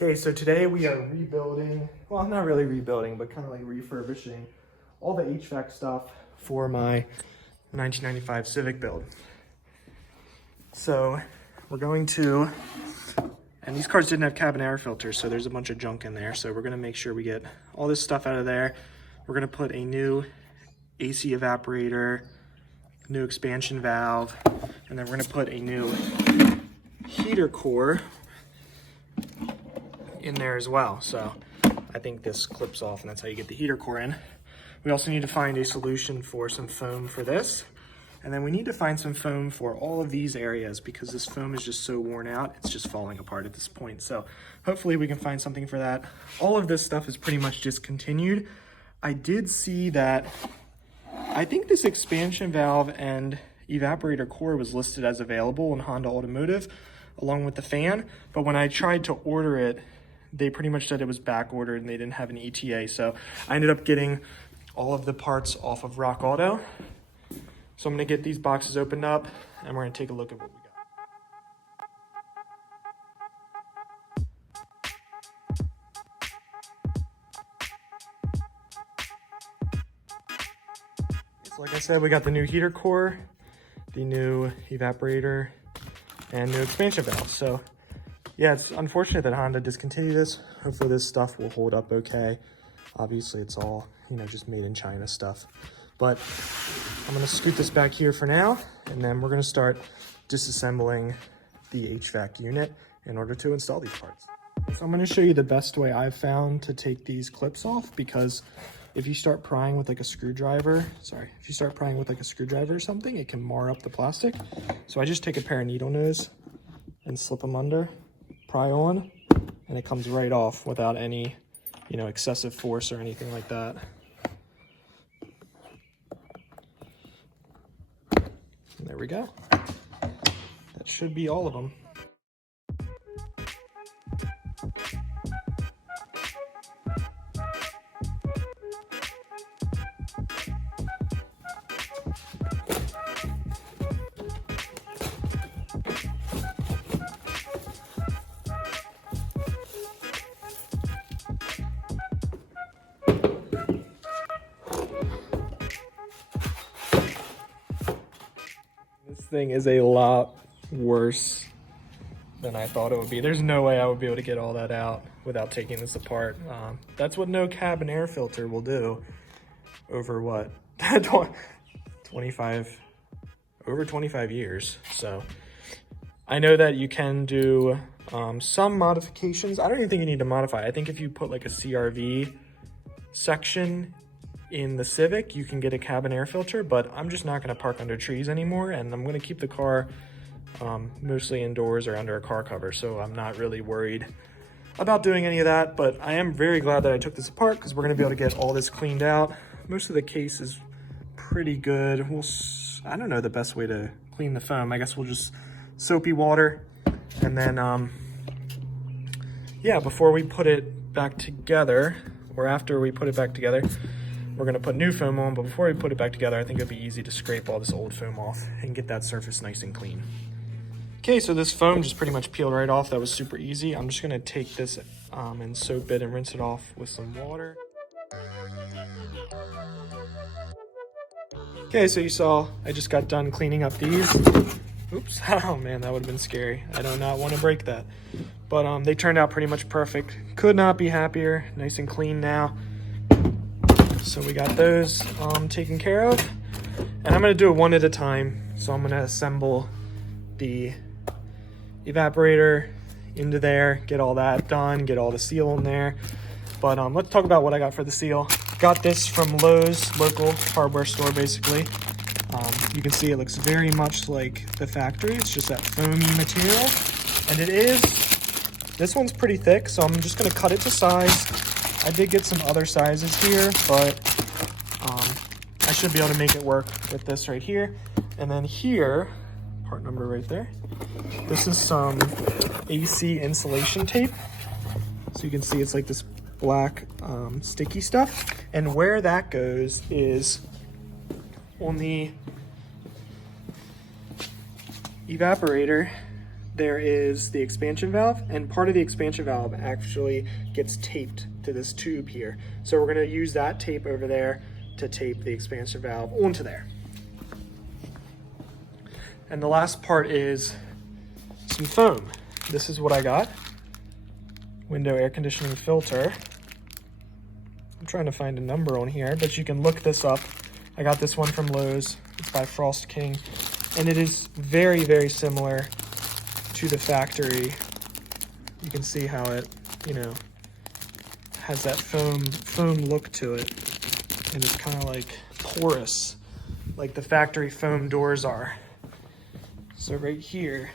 Okay, so today we are rebuilding, well, not really rebuilding, but kind of like refurbishing all the HVAC stuff for my 1995 Civic build. So we're going to, and these cars didn't have cabin air filters, so there's a bunch of junk in there. So we're gonna make sure we get all this stuff out of there. We're gonna put a new AC evaporator, new expansion valve, and then we're gonna put a new heater core in there as well. So I think this clips off and that's how you get the heater core in. We also need to find a solution for some foam for this. And then we need to find some foam for all of these areas because this foam is just so worn out, it's just falling apart at this point. So hopefully we can find something for that. All of this stuff is pretty much discontinued. I did see that, I think this expansion valve and evaporator core was listed as available in Honda Automotive along with the fan. But when I tried to order it, they pretty much said it was back ordered and they didn't have an ETA. So I ended up getting all of the parts off of Rock Auto. So I'm gonna get these boxes opened up and we're gonna take a look at what we got. So like I said, we got the new heater core, the new evaporator, and new expansion valve. So yeah, it's unfortunate that Honda discontinued this. Hopefully this stuff will hold up okay. Obviously it's all, just made in China stuff. But I'm gonna scoot this back here for now, and then we're gonna start disassembling the HVAC unit in order to install these parts. So I'm gonna show you the best way I've found to take these clips off, because if you start prying with like a screwdriver, or something, it can mar up the plastic. So I just take a pair of needle nose and slip them under, pry on, and it comes right off without any, excessive force or anything like that. And there we go. That should be all of them. This thing is a lot worse than I thought it would be. There's no way I would be able to get all that out without taking this apart. That's what no cabin air filter will do over what? 25 years. So I know that you can do some modifications. I don't even think you need to modify. I think if you put like a CRV section in the Civic, you can get a cabin air filter, but I'm just not going to park under trees anymore, and I'm going to keep the car mostly indoors or under a car cover, so I'm not really worried about doing any of that. But I am very glad that I took this apart because we're going to be able to get all this cleaned out. Most of the case is pretty good. I don't know the best way to clean the foam. I guess we'll just soapy water, and then yeah, before we put it back together, or after we put it back together, we're gonna put new foam on. But before we put it back together, I think it'd be easy to scrape all this old foam off and get that surface nice and clean. Okay, so this foam just pretty much peeled right off. That was super easy. I'm just gonna take this and soap it and rinse it off with some water. Okay, so you saw I just got done cleaning up these. Oops, oh man, that would have been scary. I do not want to break that. But they turned out pretty much perfect. Could not be happier. Nice and clean now. So we got those taken care of. And I'm going to do it one at a time. So I'm going to assemble the evaporator into there, get all that done, get all the seal in there. But let's talk about what I got for the seal. Got this from Lowe's, local hardware store basically. You can see it looks very much like the factory. It's just that foamy material. And this one's pretty thick, so I'm just gonna cut it to size. I did get some other sizes here, but I should be able to make it work with this right here. And then here, part number right there, this is some AC insulation tape. So you can see it's like this black sticky stuff. And where that goes is on the evaporator there is the expansion valve, and part of the expansion valve actually gets taped to this tube here. So we're gonna use that tape over there to tape the expansion valve onto there. And the last part is some foam. This is what I got. Window air conditioning filter. I'm trying to find a number on here, but you can look this up. I got this one from Lowe's. It's by Frost King. And it is very, very similar to the factory. You can see how it, you know, has that foam look to it. And it's kind of like porous, like the factory foam doors are. So right here,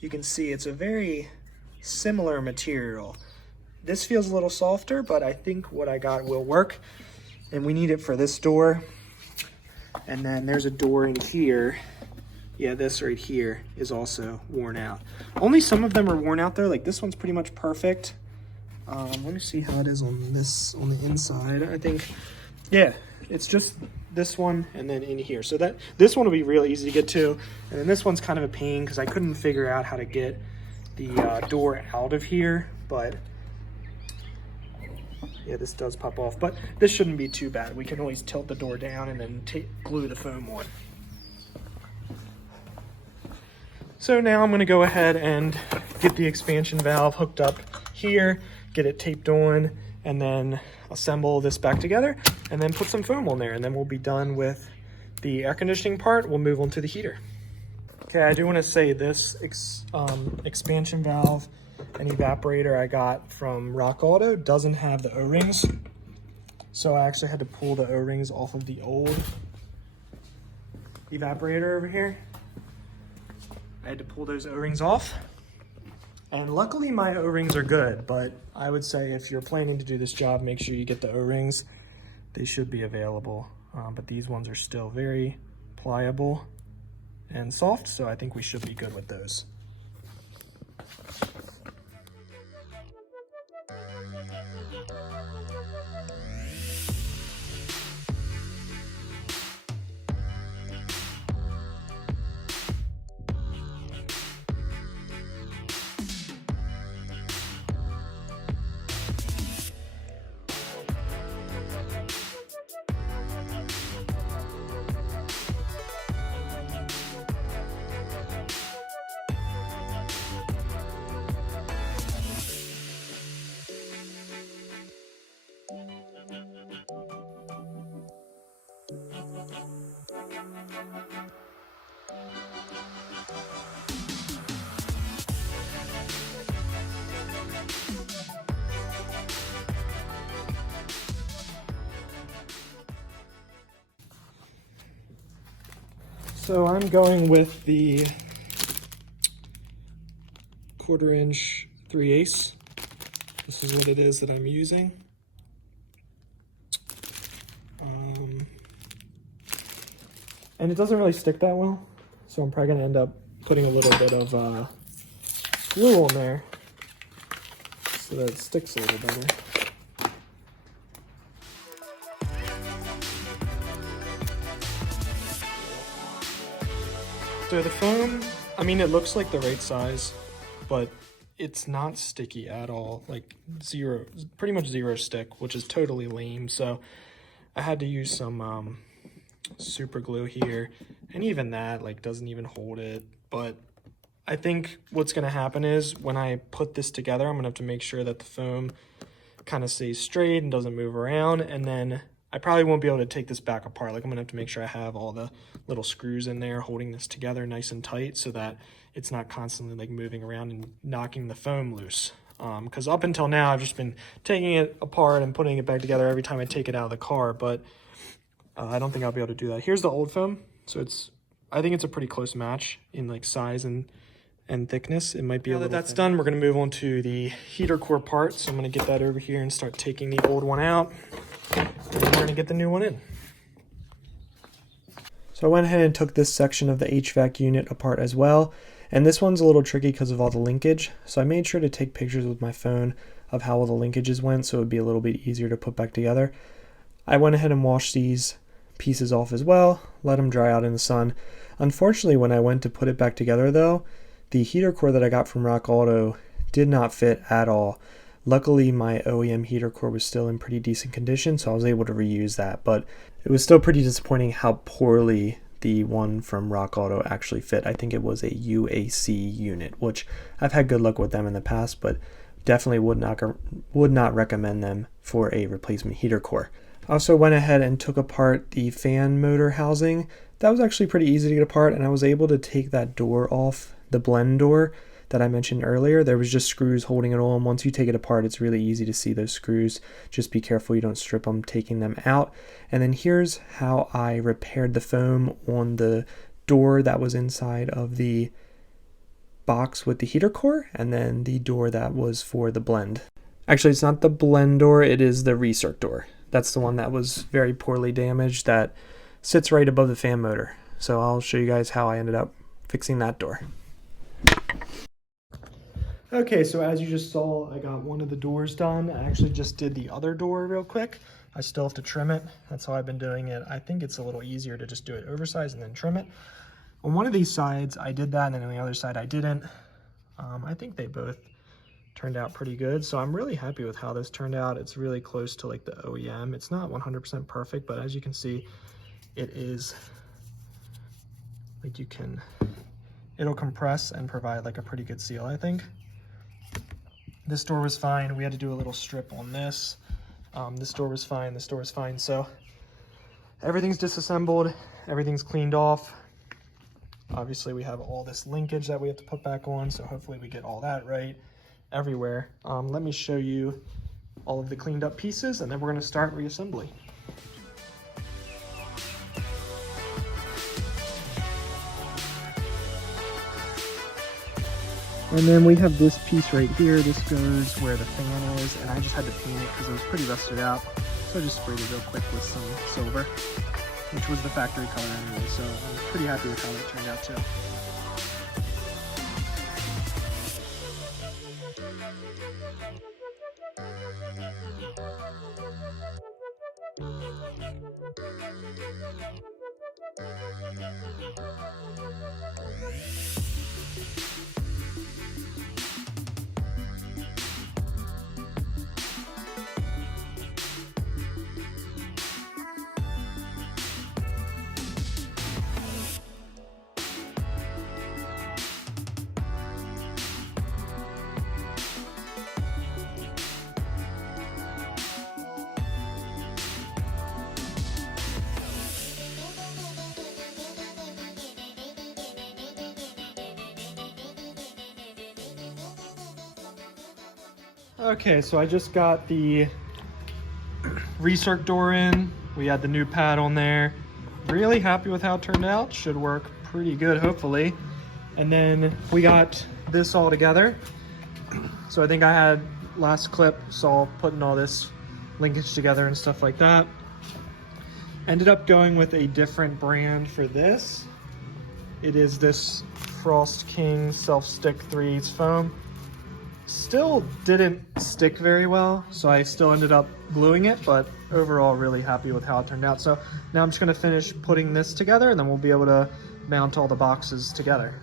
you can see it's a very similar material. This feels a little softer, but I think what I got will work. And we need it for this door. And then there's a door in here. Yeah, this right here is also worn out. Only some of them are worn out though. Like this one's pretty much perfect. Let me see how it is on the inside. I think, yeah, it's just this one and then in here. So that this one will be real easy to get to. And then this one's kind of a pain because I couldn't figure out how to get the door out of here. But yeah, this does pop off. But this shouldn't be too bad. We can always tilt the door down and then glue the foam on. So now I'm going to go ahead and get the expansion valve hooked up here, get it taped on, and then assemble this back together, and then put some foam on there, and then we'll be done with the air conditioning part. We'll move on to the heater. Okay, I do want to say this expansion valve and evaporator I got from Rock Auto doesn't have the O-rings, so I actually had to pull the O-rings off of the old evaporator over here. I had to pull those O-rings off, and luckily my O-rings are good, but I would say if you're planning to do this job, make sure you get the O-rings. They should be available, but these ones are still very pliable and soft, so I think we should be good with those. So I'm going with the 1/4 inch 3/8. This is what it is that I'm using. And it doesn't really stick that well, so I'm probably gonna end up putting a little bit of glue on there so that it sticks a little better. So the foam, I mean, it looks like the right size, but it's not sticky at all. Like zero, pretty much zero stick, which is totally lame. So I had to use some super glue here, and even that like doesn't even hold it. But I think what's gonna happen is when I put this together, I'm gonna have to make sure that the foam kind of stays straight and doesn't move around, and then I probably won't be able to take this back apart. Like I'm gonna have to make sure I have all the little screws in there holding this together nice and tight so that it's not constantly like moving around and knocking the foam loose. Because up until now, I've just been taking it apart and putting it back together every time I take it out of the car, but I don't think I'll be able to do that. Here's the old foam. So I think it's a pretty close match in like size and thickness. It might be a little. Now that that's done, we're gonna move on to the heater core part. So I'm gonna get that over here and start taking the old one out. And we're gonna get the new one in. So I went ahead and took this section of the HVAC unit apart as well. And this one's a little tricky because of all the linkage. So I made sure to take pictures with my phone of how all the linkages went so it would be a little bit easier to put back together. I went ahead and washed these pieces off as well, let them dry out in the sun. Unfortunately, when I went to put it back together though, The heater core that I got from Rock Auto did not fit at all. Luckily, my OEM heater core was still in pretty decent condition, so I was able to reuse that, but it was still pretty disappointing how poorly the one from Rock Auto actually fit. I think it was a UAC unit, which I've had good luck with them in the past, but definitely would not recommend them for a replacement heater core. I also went ahead and took apart the fan motor housing. That was actually pretty easy to get apart, and I was able to take that door off, the blend door that I mentioned earlier. There was just screws holding it on. Once you take it apart, it's really easy to see those screws. Just be careful you don't strip them taking them out. And then here's how I repaired the foam on the door that was inside of the box with the heater core, and then the door that was for the blend. Actually, it's not the blend door, it is the recirc door. That's the one that was very poorly damaged, that sits right above the fan motor. So I'll show you guys how I ended up fixing that door. Okay, so as you just saw, I got one of the doors done. I actually just did the other door real quick. I still have to trim it. That's how I've been doing it. I think it's a little easier to just do it oversized and then trim it. On one of these sides, I did that, and then on the other side, I didn't. I think they both turned out pretty good, so I'm really happy with how this turned out. It's really close to like the OEM. It's not 100% perfect, but as you can see, it is like it'll compress and provide like a pretty good seal, I think. This door was fine. We had to do a little strip on this. This door was fine. This door was fine. So everything's disassembled. Everything's cleaned off. Obviously, we have all this linkage that we have to put back on, so hopefully we get all that right everywhere. Let me show you all of the cleaned up pieces, and then we're going to start reassembly. And then we have this piece right here. This goes where the fan is, and I just had to paint it because it was pretty rusted out. So I just sprayed it real quick with some silver, which was the factory color anyway. So I'm pretty happy with how that turned out too. Okay, so I just got the recirc door in. We had the new pad on there. Really happy with how it turned out. Should work pretty good, hopefully. And then we got this all together. So I think I had last clip, saw putting all this linkage together and stuff like that. Ended up going with a different brand for this. It is this Frost King Self-Stick 3/8 foam. Still didn't stick very well, so I still ended up gluing it, but overall really happy with how it turned out. So now I'm just going to finish putting this together, and then we'll be able to mount all the boxes together.